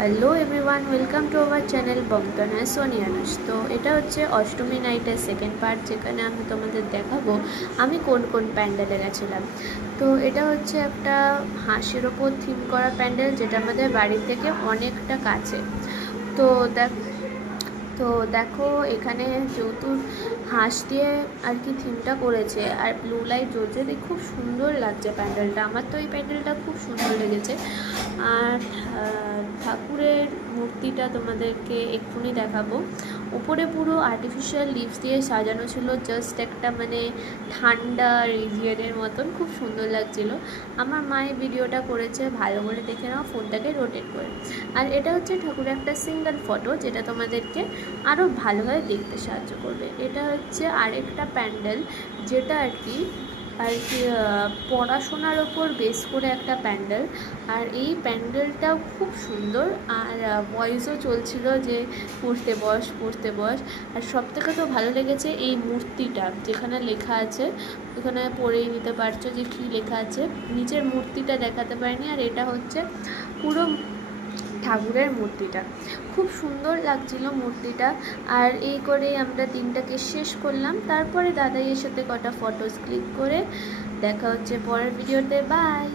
Hello everyone, welcome to our channel বংতনা সোনিয়ানুস। তো এটা হচ্ছে অষ্টমী নাইটের সেকেন্ড পার্ট, যেখানে আমি তোমাদের দেখাবো আমি কোন কোন প্যান্ডেলে গেছিলাম। তো এটা হচ্ছে একটা হাঁসের ওপর থিম করা প্যান্ডেল, যেটা আমাদের বাড়ি থেকে অনেকটা কাছে। তো দেখো এখানে যেহেতু হাঁস দিয়ে আর কি থিমটা করেছে, আর ব্লু লাইট জ্বলছে, খুব সুন্দর লাগছে প্যান্ডেলটা। আমার তো এই প্যান্ডেলটা খুব সুন্দর লেগেছে। আর ঠাকুরের মূর্তিটা তোমাদেরকে এক্ষুনি দেখাবো। উপরে পুরো আর্টিফিশিয়াল লিভস দিয়ে সাজানো ছিল, জাস্ট একটা ঠান্ডা রিজিয়নের মতন, খুব সুন্দর লাগছিল। আমার মায়ের ভিডিওটা করেছে, ভালো করে দেখে নাও, ফোনটাকে রোটেট করে। আর এটা হচ্ছে ঠাকুরের একটা সিঙ্গেল ফটো, যেটা তোমাদেরকে আরও ভালোভাবে দেখতে সাহায্য করবে। এটা হচ্ছে আরেকটা প্যান্ডেল, যেটা আর কি পড়াশোনার ওপর বেস করে একটা প্যান্ডেল। আর এই প্যান্ডেলটাও খুব সুন্দর, আর ভয়েসও চলছিল যে পড়তে বস পড়তে বস। আর সবথেকে তো ভালো লেগেছে এই মূর্তিটা, যেখানে লেখা আছে, এখানে পড়েই নিতে পারছো যে কী লেখা আছে। নিচের মূর্তিটা দেখাতে পারিনি। আর এটা হচ্ছে পুরো ঠাকুরের মূর্তিটা, খুব সুন্দর লাগছিল মূর্তিটা। আর এই করেই আমরা দিনটাকে শেষ করলাম। তারপরে দাদাইয়ের সাথে কটা ফটোস ক্লিক করে দেখা হচ্ছে পরের ভিডিওতে। বাই।